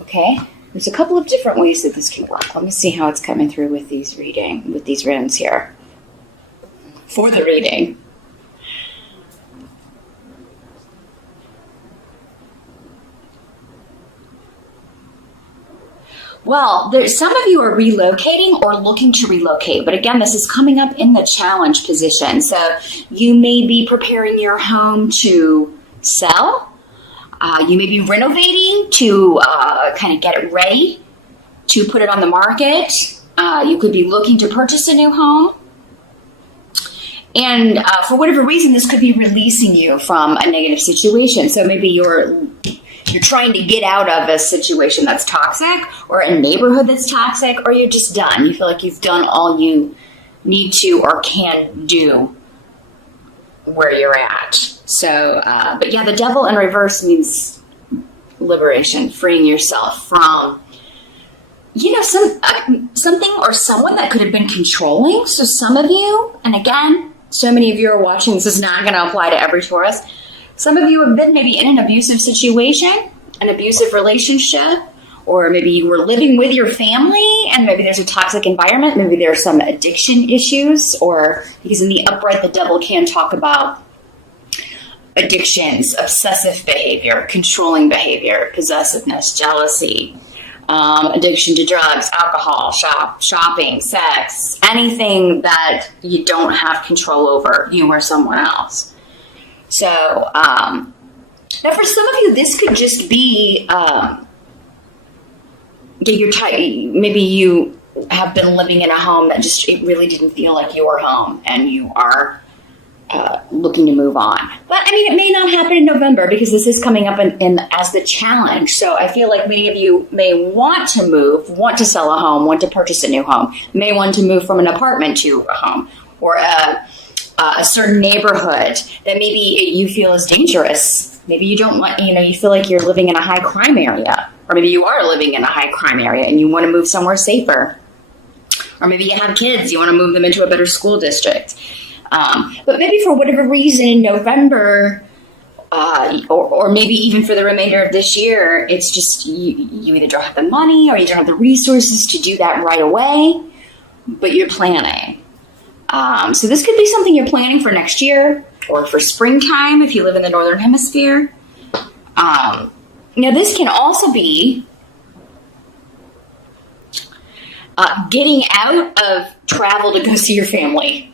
Okay? There's a couple of different ways that this can work. Let me see how it's coming through with these runes here. For the reading. Well, some of you are relocating or looking to relocate, but again, this is coming up in the challenge position. So you may be preparing your home to sell. You may be renovating to kind of get it ready to put it on the market. You could be looking to purchase a new home. And for whatever reason, this could be releasing you from a negative situation. So maybe you're trying to get out of a situation that's toxic or a neighborhood that's toxic, or you're just done. You feel like you've done all you need to or can do where you're at. So, but yeah, the devil in reverse means liberation, freeing yourself from, something or someone that could have been controlling. So some of you, and again, so many of you are watching, this is not going to apply to every Taurus. Some of you have been maybe in an abusive situation, an abusive relationship, or maybe you were living with your family and maybe there's a toxic environment. Maybe there are some addiction issues, or because in the upright, the devil can talk about addictions, obsessive behavior, controlling behavior, possessiveness, jealousy, addiction to drugs, alcohol, shopping, sex, anything that you don't have control over, you or someone else. So, now for some of you, this could just be, maybe you have been living in a home that it really didn't feel like your home, and you are looking to move on. But I mean, it may not happen in November because this is coming up in as the challenge. So I feel like many of you may want to move, want to sell a home, want to purchase a new home, may want to move from an apartment to a home, or a certain neighborhood that maybe you feel is dangerous. Maybe you don't want, you feel like you're living in a high crime area, or maybe you are living in a high crime area and you want to move somewhere safer. Or maybe you have kids, you want to move them into a better school district. But maybe for whatever reason in November, or maybe even for the remainder of this year, it's just you either don't have the money or you don't have the resources to do that right away, but you're planning. So this could be something you're planning for next year or for springtime if you live in the Northern Hemisphere. Now this can also be getting out of travel to go see your family.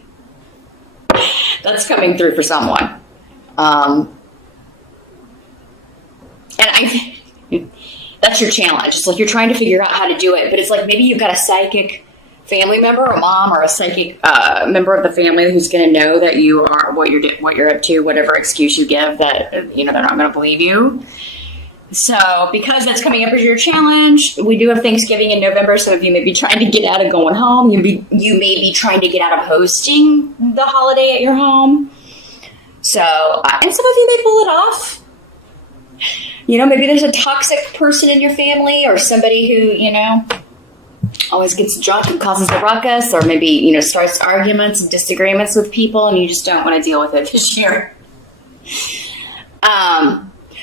That's coming through for someone. And that's your challenge. It's like you're trying to figure out how to do it, but it's like maybe you've got a psychic family member, a mom, or a psychic member of the family who's going to know that you are what you're up to, whatever excuse you give that they're not going to believe you. So because that's coming up as your challenge, we do have Thanksgiving in November. Some of you may be trying to get out of going home. You may be trying to get out of hosting the holiday at your home. So, and some of you may pull it off. Maybe there's a toxic person in your family, or somebody who, always gets drunk and causes a ruckus, or maybe, starts arguments and disagreements with people, and you just don't want to deal with it this year.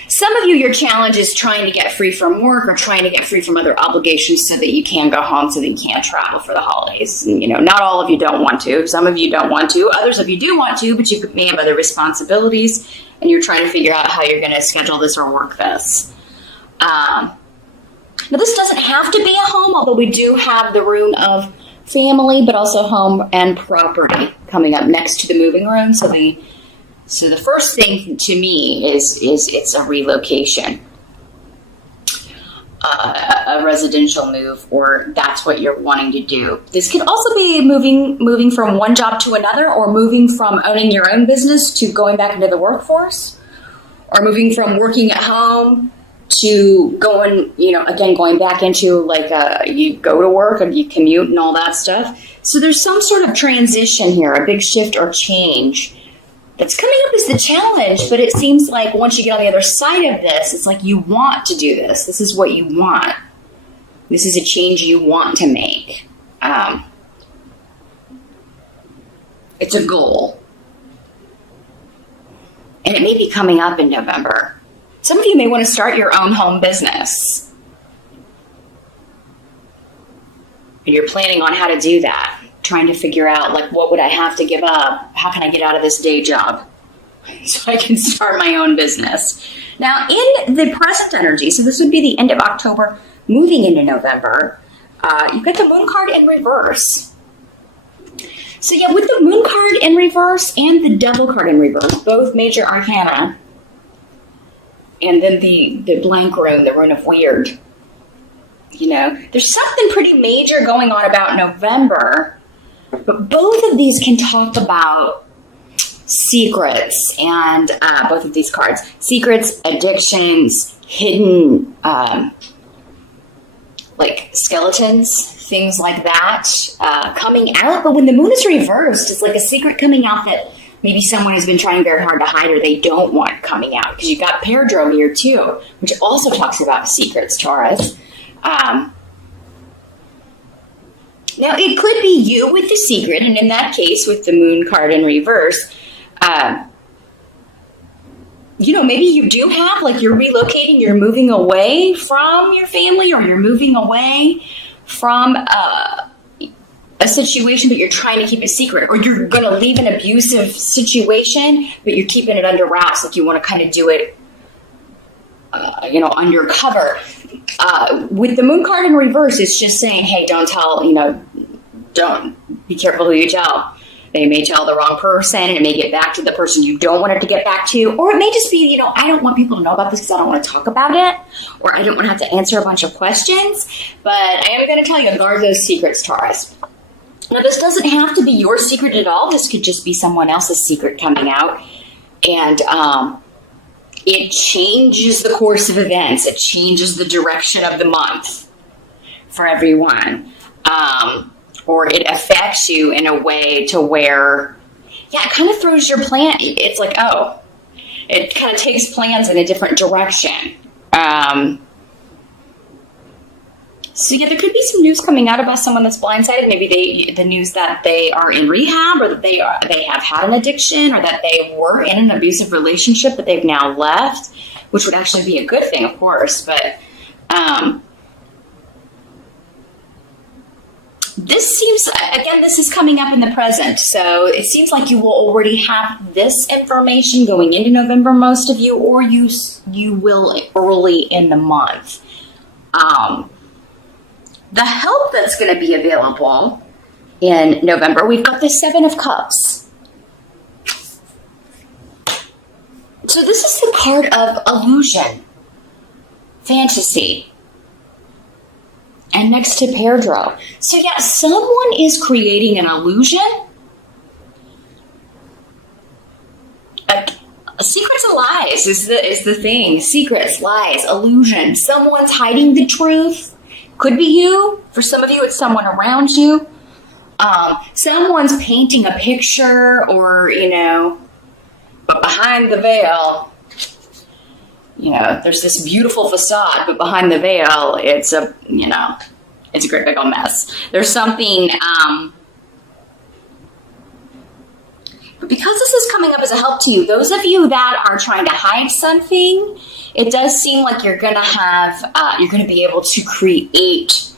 Some of you, your challenge is trying to get free from work or trying to get free from other obligations so that you can go home, so that you can travel for the holidays. Not all of you don't want to. Some of you don't want to. Others of you do want to, but you may have other responsibilities, and you're trying to figure out how you're going to schedule this or work this. Now, this doesn't have to be a home, although we do have the rune of family, but also home and property coming up next to the moving rune. So the first thing to me is it's a relocation, a residential move, or that's what you're wanting to do. This could also be moving from one job to another, or moving from owning your own business to going back into the workforce, or moving from working at home to going back into you go to work and you commute and all that stuff. So there's some sort of transition here, a big shift or change that's coming up as the challenge, but it seems like once you get on the other side of this, it's like you want to do this. This is what you want. This is a change you want to make. It's a goal. And it may be coming up in November. Some of you may want to start your own home business. And you're planning on how to do that. Trying to figure out, like, what would I have to give up? How can I get out of this day job so I can start my own business? Now, in the present energy, so this would be the end of October, moving into November, you've got the moon card in reverse. So yeah, with the moon card in reverse and the devil card in reverse, both major arcana, and then the blank rune, the rune of weird, you know, there's something pretty major going on about November, but both of these can talk about secrets, and both of these cards, secrets, addictions, hidden, like skeletons, things like that, coming out. But when the moon is reversed, it's like a secret coming out that maybe someone has been trying very hard to hide, or they don't want coming out. Because you've got Perdro here too, which also talks about secrets, Taurus. Now, it could be you with the secret, and in that case, with the moon card in reverse, you know, maybe you do have, like, you're relocating, you're moving away from your family, or you're moving away from a situation, but you're trying to keep it secret, or you're going to leave an abusive situation, but you're keeping it under wraps, like you want to kind of do it, you know, undercover. With the moon card in reverse, it's just saying, hey, don't tell, you know, don't be careful who you tell. They may tell the wrong person, and it may get back to the person you don't want it to get back to. Or it may just be, you know, I don't want people to know about this because I don't want to talk about it. Or I don't want to have to answer a bunch of questions. But I am going to tell you, guard those secrets, Taurus. Now, this doesn't have to be your secret at all. This could just be someone else's secret coming out. And it changes the course of events. It changes the direction of the month for everyone. Or it affects you in a way to where, yeah, it kind of throws your plan. It's like, oh, it kind of takes plans in a different direction. So yeah, there could be some news coming out about someone that's blindsided. Maybe the news that they are in rehab, or that they have had an addiction, or that they were in an abusive relationship that they've now left, which would actually be a good thing, of course. But this seems, again, this is coming up in the present, so it seems like you will already have this information going into November, most of you, or you will early in the month. The help that's going to be available in November, we've got the Seven of Cups. So this is the card of illusion, fantasy, and next to Perdro. So yeah, someone is creating an illusion. Secrets and lies is the thing. Secrets, lies, illusion. Someone's hiding the truth. Could be you. For some of you, it's someone around you. Someone's painting a picture, or, you know, but behind the veil, you know, there's this beautiful facade, but behind the veil, it's a, you know, it's a great big old mess. There's something, but because this is coming up as a help to you, those of you that are trying to hide something, it does seem like you're going to have, you're going to be able to create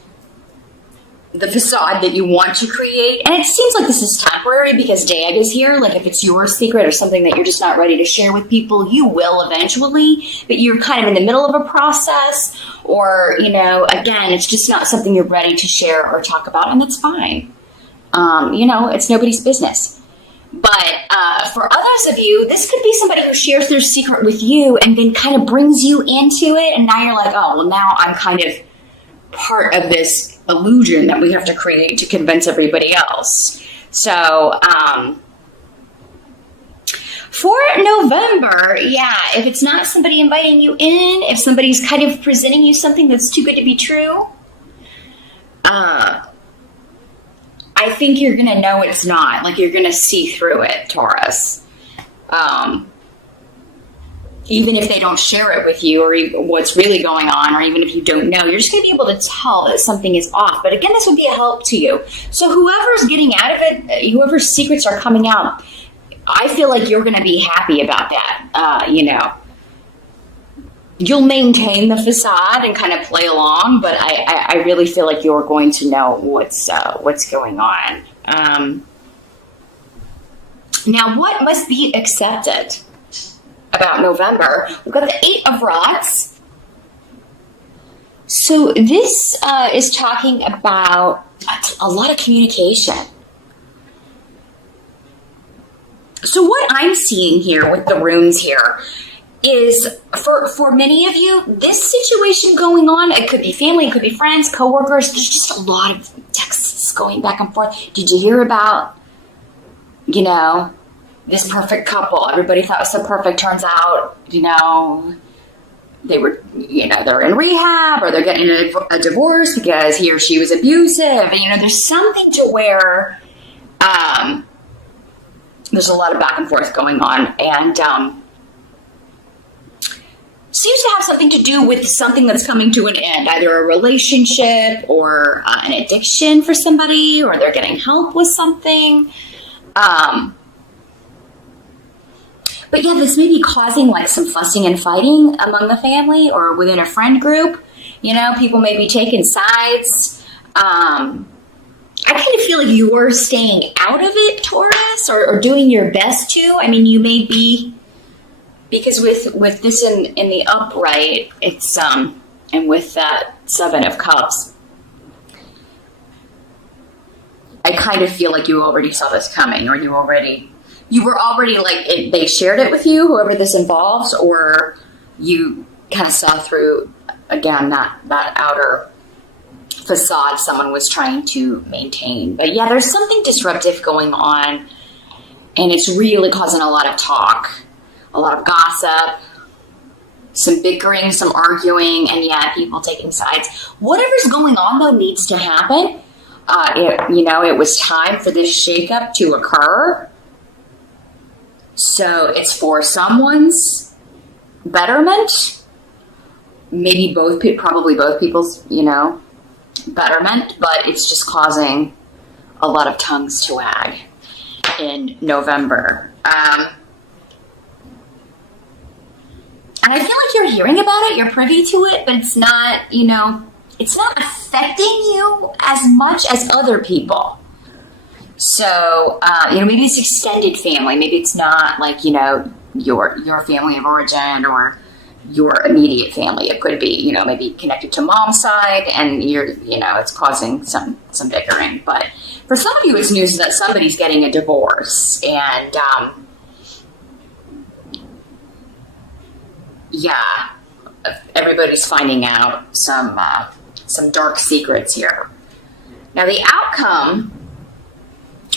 the facade that you want to create. And it seems like this is temporary because Dad is here. Like, if it's your secret or something that you're just not ready to share with people, you will eventually, but you're kind of in the middle of a process, or, you know, again, it's just not something you're ready to share or talk about, and that's fine. You know, it's nobody's business. But for others of you, this could be somebody who shares their secret with you and then kind of brings you into it. And now you're like, oh, well, now I'm kind of part of this illusion that we have to create to convince everybody else. So for November, yeah, if it's not somebody inviting you in, if somebody's kind of presenting you something that's too good to be true, I think you're going to know it's not. Like, you're going to see through it, Taurus. Even if they don't share it with you, or what's really going on, or even if you don't know, you're just going to be able to tell that something is off. But again, this would be a help to you. So whoever's getting out of it, whoever's secrets are coming out, I feel like you're going to be happy about that, you know. you'll maintain the facade and kind of play along, but I really feel like you're going to know what's going on. Now, what must be accepted about November? We've got the Eight of Rods. So this is talking about a lot of communication. So what I'm seeing here with the runes here is for many of you, this situation going on, it could be family, it could be friends, coworkers, there's just a lot of texts going back and forth. Did you hear about, you know, this perfect couple? Everybody thought was so perfect. Turns out, you know, they were, you know, they're in rehab or they're getting a divorce because he or she was abusive. And, you know, there's something to where there's a lot of back and forth going on, and seems to have something to do with something that's coming to an end, either a relationship or an addiction for somebody, or they're getting help with something. But yeah, this may be causing like some fussing and fighting among the family or within a friend group. You know, people may be taking sides. I kind of feel like you're staying out of it, Taurus, or doing your best to. I mean, you may be, because with this in the upright, it's and with that Seven of Cups, I kind of feel like you already saw this coming, or you were already like they shared it with you, whoever this involves, or you kind of saw through again that outer facade someone was trying to maintain. But yeah, there's something disruptive going on, and it's really causing a lot of talk, a lot of gossip, some bickering, some arguing, and yeah, people taking sides. Whatever's going on though needs to happen. It was time for this shakeup to occur. So it's for someone's betterment, maybe probably both people's, you know, betterment, but it's just causing a lot of tongues to wag in November. And I feel like you're hearing about it, you're privy to it, but it's not, you know, it's not affecting you as much as other people. So, maybe it's extended family. Maybe it's not like, you know, your family of origin or your immediate family. It could be, you know, maybe connected to mom's side, and it's causing some bickering. But for some of you, it's news that somebody's getting a divorce, and everybody's finding out some dark secrets here. Now the outcome,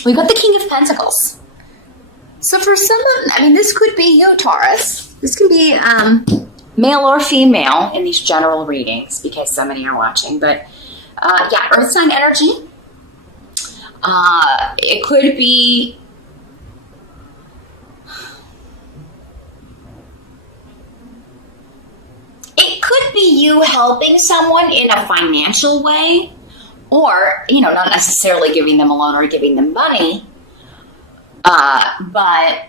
we've got the King of Pentacles. So for someone, this could be you, Taurus. This can be male or female in these general readings, because so many are watching. But earth sign energy. It could be you helping someone in a financial way, or, you know, not necessarily giving them a loan or giving them money, but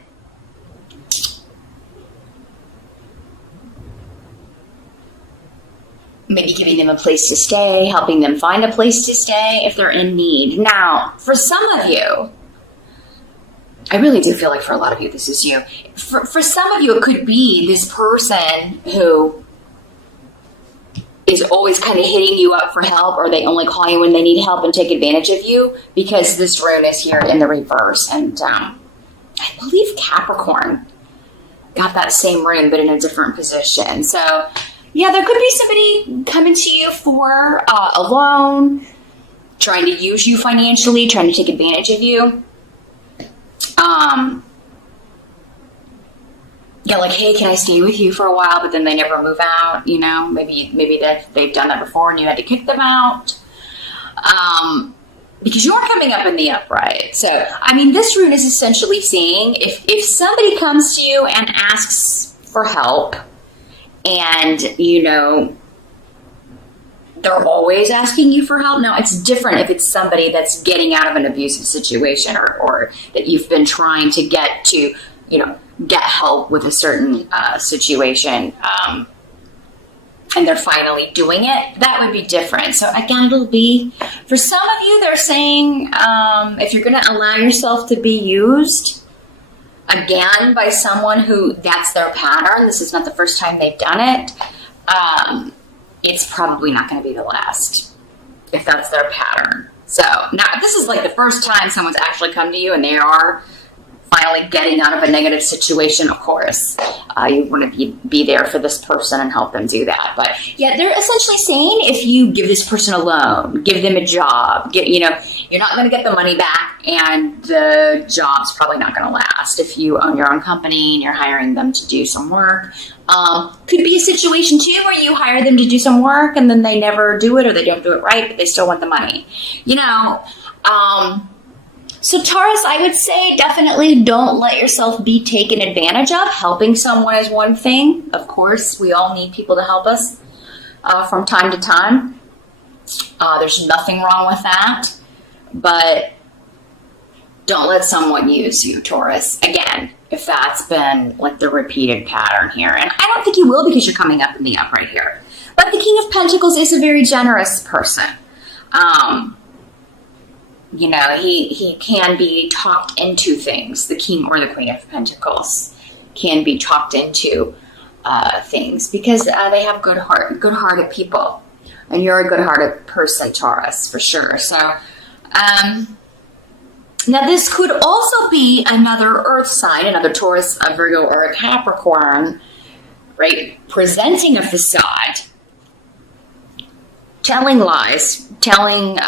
maybe giving them a place to stay, helping them find a place to stay if they're in need. Now, for some of you, I really do feel like for a lot of you, this is you. For some of you, it could be this person who is always kind of hitting you up for help, or they only call you when they need help and take advantage of you, because this rune is here in the reverse. And I believe Capricorn got that same rune, but in a different position. So yeah, there could be somebody coming to you for a loan, trying to use you financially, trying to take advantage of you. Like, hey, can I stay with you for a while? But then they never move out, you know. Maybe they've done that before and you had to kick them out. Because you're coming up in the upright. So, this rune is essentially saying if somebody comes to you and asks for help, and, you know, they're always asking you for help. Now, it's different if it's somebody that's getting out of an abusive situation, or that you've been trying to get to, you know, get help with a certain situation. and they're finally doing it, that would be different. So again, it'll be, for some of you, they're saying, if you're going to allow yourself to be used again by someone who that's their pattern, this is not the first time they've done it, it's probably not going to be the last, if that's their pattern. So now, if this is like the first time someone's actually come to you and they are finally getting out of a negative situation, of course, you want to be there for this person and help them do that. But yeah, they're essentially saying if you give this person a loan, give them a job, you're not going to get the money back, and the job's probably not going to last. If you own your own company and you're hiring them to do some work, could be a situation too where you hire them to do some work and then they never do it, or they don't do it right, but they still want the money. So Taurus, I would say definitely don't let yourself be taken advantage of. Helping someone is one thing. Of course, we all need people to help us from time to time. There's nothing wrong with that. But don't let someone use you, Taurus. Again, if that's been like the repeated pattern here. And I don't think you will, because you're coming up in the upright here. But the King of Pentacles is a very generous person. He can be talked into things. The King or the Queen of Pentacles can be talked into things because they have good-hearted people. And you're a good-hearted person, Taurus, for sure. So, now this could also be another Earth sign, another Taurus, a Virgo, or a Capricorn, right? Presenting a facade, telling lies, telling...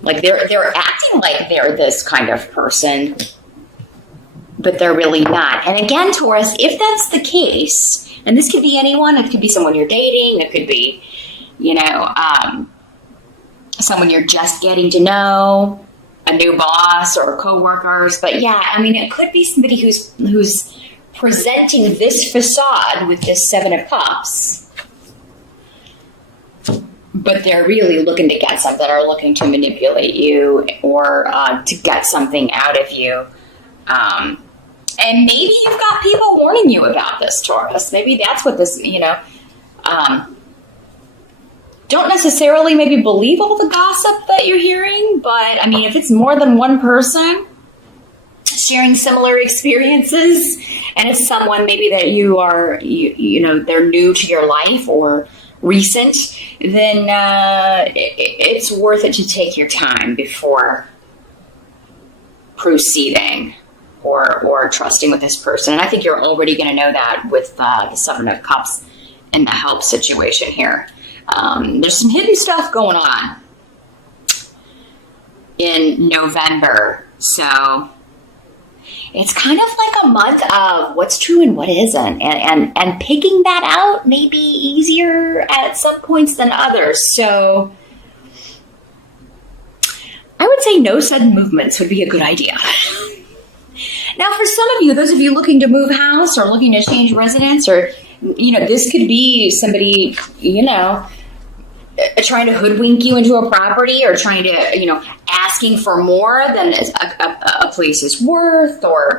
like they're acting like they're this kind of person, but they're really not. And again, Taurus, if that's the case, and this could be anyone, it could be someone you're dating, it could be, someone you're just getting to know, a new boss or coworkers. But yeah, I mean, it could be somebody who's presenting this facade with this Seven of Cups, but they're really looking to get something, or looking to manipulate you, or to get something out of you. And maybe you've got people warning you about this, Taurus. Maybe that's what this, don't necessarily maybe believe all the gossip that you're hearing, but I mean, if it's more than one person sharing similar experiences, and it's someone maybe that you are, they're new to your life or recent, then it's worth it to take your time before proceeding or trusting with this person. And I think you're already going to know that with the Seven of Cups and the help situation here. There's some hidden stuff going on in November, so it's kind of like a month of what's true and what isn't, and picking that out may be easier at some points than others. So I would say no sudden movements would be a good idea. Now, for some of you, those of you looking to move house or looking to change residence, or, this could be somebody, trying to hoodwink you into a property, or trying to, asking for more than a place is worth, or